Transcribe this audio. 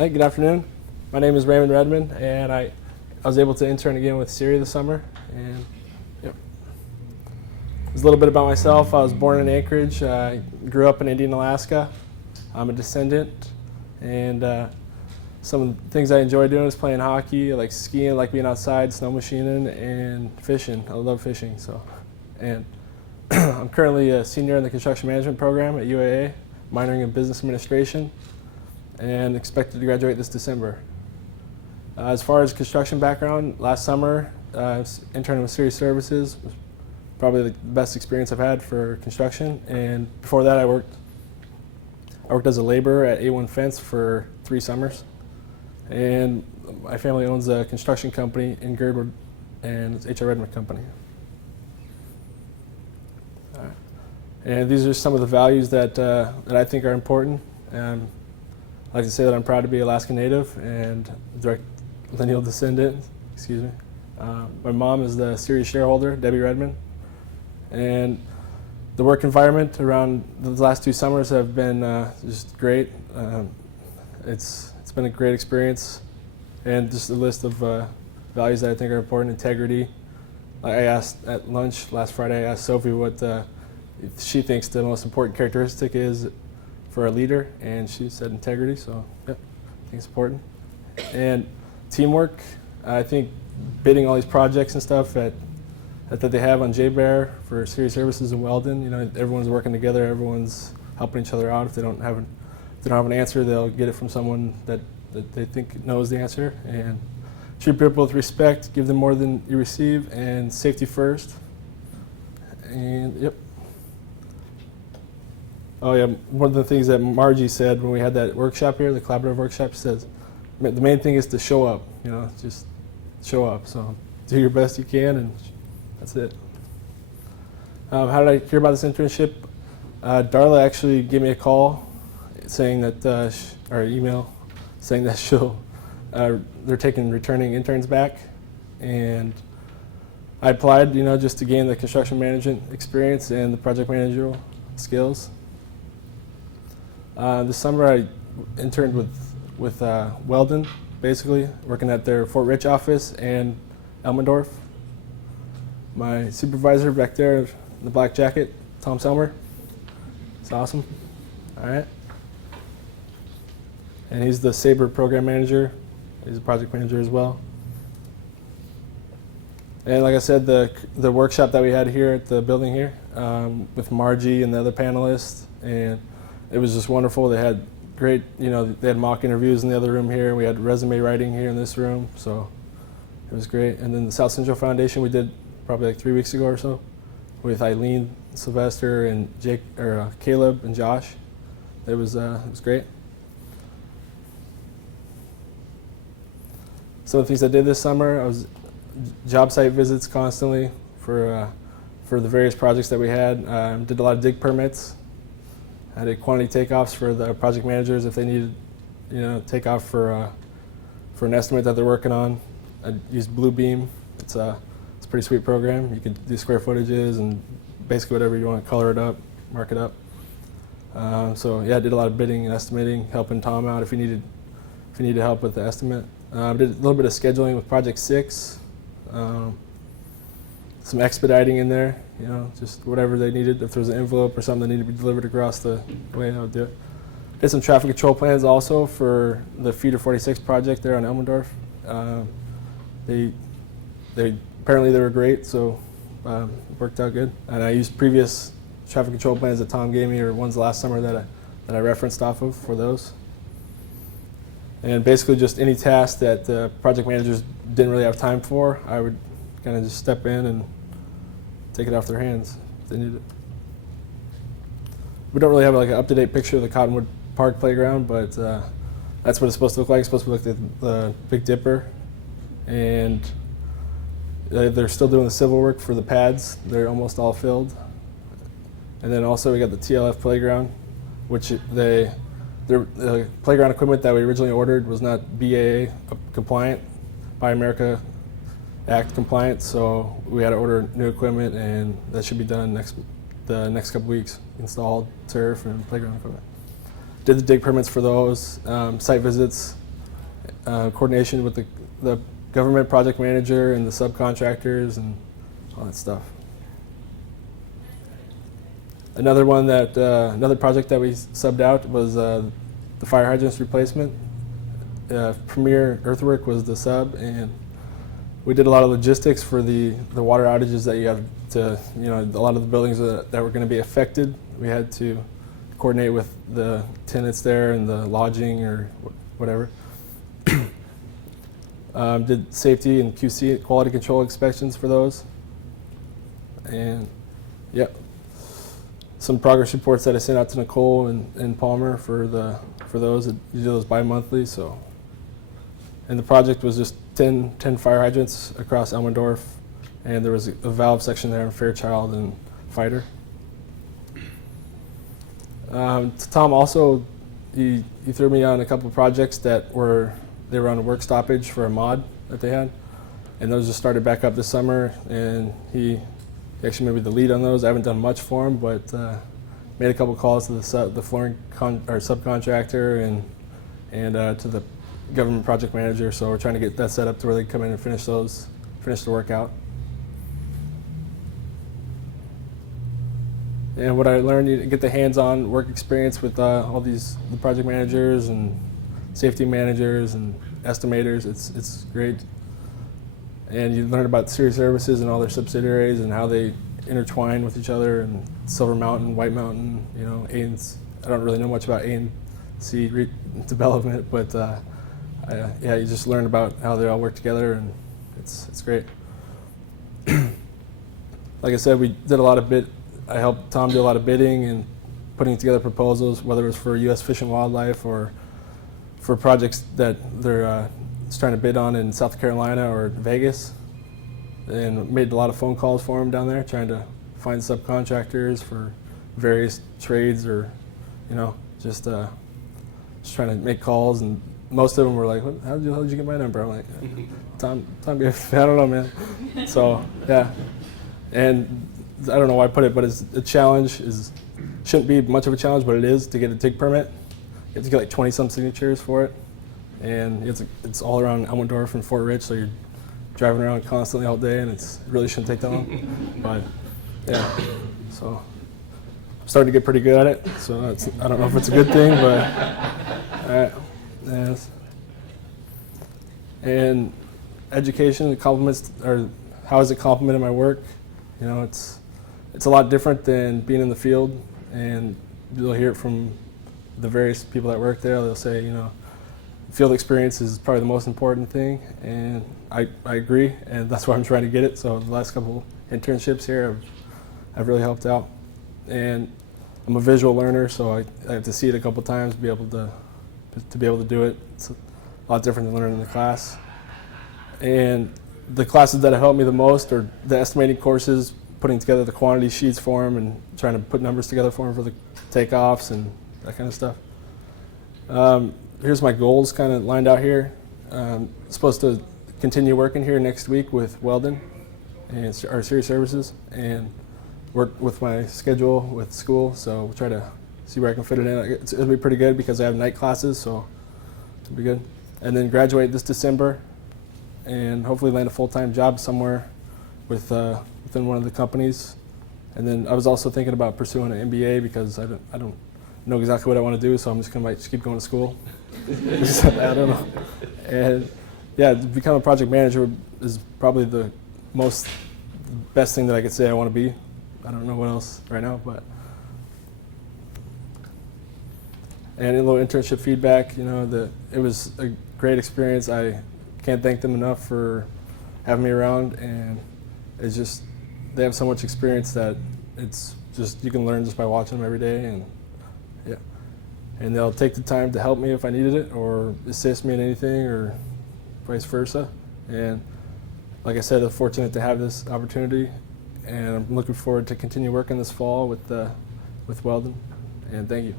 Hey, good afternoon. My name is Raymond Redmond, and I was able to intern again with CIRI this summer. And yep. There's a little bit about myself. I was born in Anchorage. I grew up in Indian, Alaska. I'm a descendant, and some of the things I enjoy doing is playing hockey. I like skiing, I like being outside, snow machining, and fishing. I love fishing. And I'm currently a senior in the construction management program at UAA, minoring in business administration, and expected to graduate this December. As far as construction background, last summer I was interning with CIRI Services. It was probably the best experience I've had for construction. And before that, I worked as a laborer at A1 Fence for 3 summers. And my family owns a construction company in Girdwood, and it's H.R. Redmond Company. And these are some of the values that I think are important. I like to say that I'm proud to be Alaska Native and direct lineal descendant. Excuse me. My mom is the CIRI shareholder, Debbie Redmond, and the work environment around the last 2 summers have been just great. It's been a great experience, and just a list of values that I think are important. Integrity. I asked at lunch last Friday. I asked Sophie what she thinks the most important characteristic is for a leader, and she said integrity, so yep, I think it's important. And teamwork. I think bidding all these projects and stuff that they have on JBear for CIRI Services in Weldon, you know, everyone's working together, everyone's helping each other out. If they don't have an answer, they'll get it from someone that they think knows the answer. And treat people with respect, give them more than you receive, and safety first. And yep. Oh yeah, one of the things that Margie said when we had that workshop here, the collaborative workshop, says the main thing is to show up, you know, just show up. So do your best you can, and that's it. How did I hear about this internship? Darla actually gave me a call saying that, or email saying that they're taking returning interns back, and I applied, you know, just to gain the construction management experience and the project managerial skills. This summer I interned with Weldon, basically, working at their Fort Rich office and Elmendorf. My supervisor back there in the black jacket, Tom Selmer. It's awesome. All right. And he's the Sabre program manager. He's a project manager as well. And like I said, the workshop that we had here at the building here with Margie and the other panelists, and it was just wonderful. They had great, you know, they had mock interviews in the other room here, and we had resume writing here in this room, so it was great. And then the South Central Foundation we did probably like 3 weeks ago or so with Eileen, Sylvester, and Caleb and Josh. It was great. Some of the things I did this summer, I was job site visits constantly for the various projects that we had. Did a lot of dig permits. I did quantity takeoffs for the project managers if they needed, you know, takeoff for an estimate that they're working on. I used Bluebeam. It's a pretty sweet program. You can do square footages and basically whatever you want, color it up, mark it up. So yeah, I did a lot of bidding and estimating, helping Tom out if he needed help with the estimate. I did a little bit of scheduling with Project 6. Some expediting in there, you know, just whatever they needed. If there was an envelope or something that needed to be delivered across the way, I would do it. Did some traffic control plans also for the Feeder 46 project there on Elmendorf. Apparently they were great, so it worked out good. And I used previous traffic control plans that Tom gave me, or ones last summer that I referenced off of for those. And basically just any task that project managers didn't really have time for, I would kind of just step in and take it off their hands if they need it. We don't really have like an up-to-date picture of the Cottonwood Park playground, but that's what it's supposed to look like. It's supposed to look like the Big Dipper, and they're still doing the civil work for the pads. They're almost all filled. And then also we got the TLF playground, which the playground equipment that we originally ordered was not BAA compliant, Buy America Act compliant, so we had to order new equipment, and that should be done the next couple weeks. Installed turf and playground equipment. Did the dig permits for those, site visits, coordination with the government project manager and the subcontractors and all that stuff. Another one that another project that we subbed out was the fire hydrants replacement. Premier Earthwork was the sub, and we did a lot of logistics for the water outages that you have to, a lot of the buildings that were going to be affected. We had to coordinate with the tenants there and the lodging or whatever. Did safety and QC, quality control inspections for those. And yep, some progress reports that I sent out to Nicole and Palmer for those. You do those bi-monthly. So, and the project was just 10 fire hydrants across Elmendorf, and there was a valve section there in Fairchild and Fighter. Tom also, he threw me on a couple of projects that were on a work stoppage for a mod that they had, and those just started back up this summer, and he actually made me the lead on those. I haven't done much for him, but made a couple calls to the flooring subcontractor and to the government project manager. So we're trying to get that set up to where they can come in and finish the work out. And what I learned, you get the hands-on work experience with all the project managers and safety managers and estimators. It's great. And you learn about CIRI services and all their subsidiaries and how they intertwine with each other, and Silver Mountain, White Mountain, I don't really know much about A&C development, but yeah, you just learn about how they all work together, and it's great. Like I said, we did a lot of I helped Tom do a lot of bidding and putting together proposals, whether it was for U.S. Fish and Wildlife or for projects that they're trying to bid on in South Carolina or Vegas, and made a lot of phone calls for them down there, trying to find subcontractors for various trades, or just trying to make calls. And most of them were like, how did you get my number? I'm like, Tom, I don't know, man. So yeah, and I don't know why I put it, but it's a challenge. Shouldn't be much of a challenge, but it is, to get a dig permit. You have to get like 20-some signatures for it, and it's all around Elmendorf and Fort Rich, so you're driving around constantly all day, and it really shouldn't take that long. But yeah, so I'm starting to get pretty good at it. So I don't know if it's a good thing, but all right. Yes. And education, compliments, or how has it complemented my work? It's a lot different than being in the field, and you'll hear it from the various people that work there. They'll say, field experience is probably the most important thing, and I agree, and that's why I'm trying to get it. So the last couple internships here have really helped out, and I'm a visual learner, so I have to see it a couple times to be able to do it. It's a lot different than learning in the class. And the classes that have helped me the most are the estimating courses, putting together the quantity sheets for them and trying to put numbers together for them for the takeoffs and that kind of stuff. Here's my goals kind of lined out here. Supposed to continue working here next week with Weldon and our CIRI services, and work with my schedule with school, so we'll try to see where I can fit it in. It'll be pretty good because I have night classes, so it'll be good. And then graduate this December, and hopefully land a full-time job somewhere within one of the companies. And then I was also thinking about pursuing an MBA, because I don't know exactly what I want to do, so I'm just gonna just keep going to school. I don't know. And yeah, to become a project manager is probably the best thing that I could say I want to be. I don't know what else right now, but. And a little internship feedback, it was a great experience. I can't thank them enough for having me around, and it's just, they have so much experience that it's just, you can learn just by watching them every day, and yeah. And they'll take the time to help me if I needed it, or assist me in anything, or vice versa. And like I said, I'm fortunate to have this opportunity, and I'm looking forward to continue working this fall with Weldon, and thank you.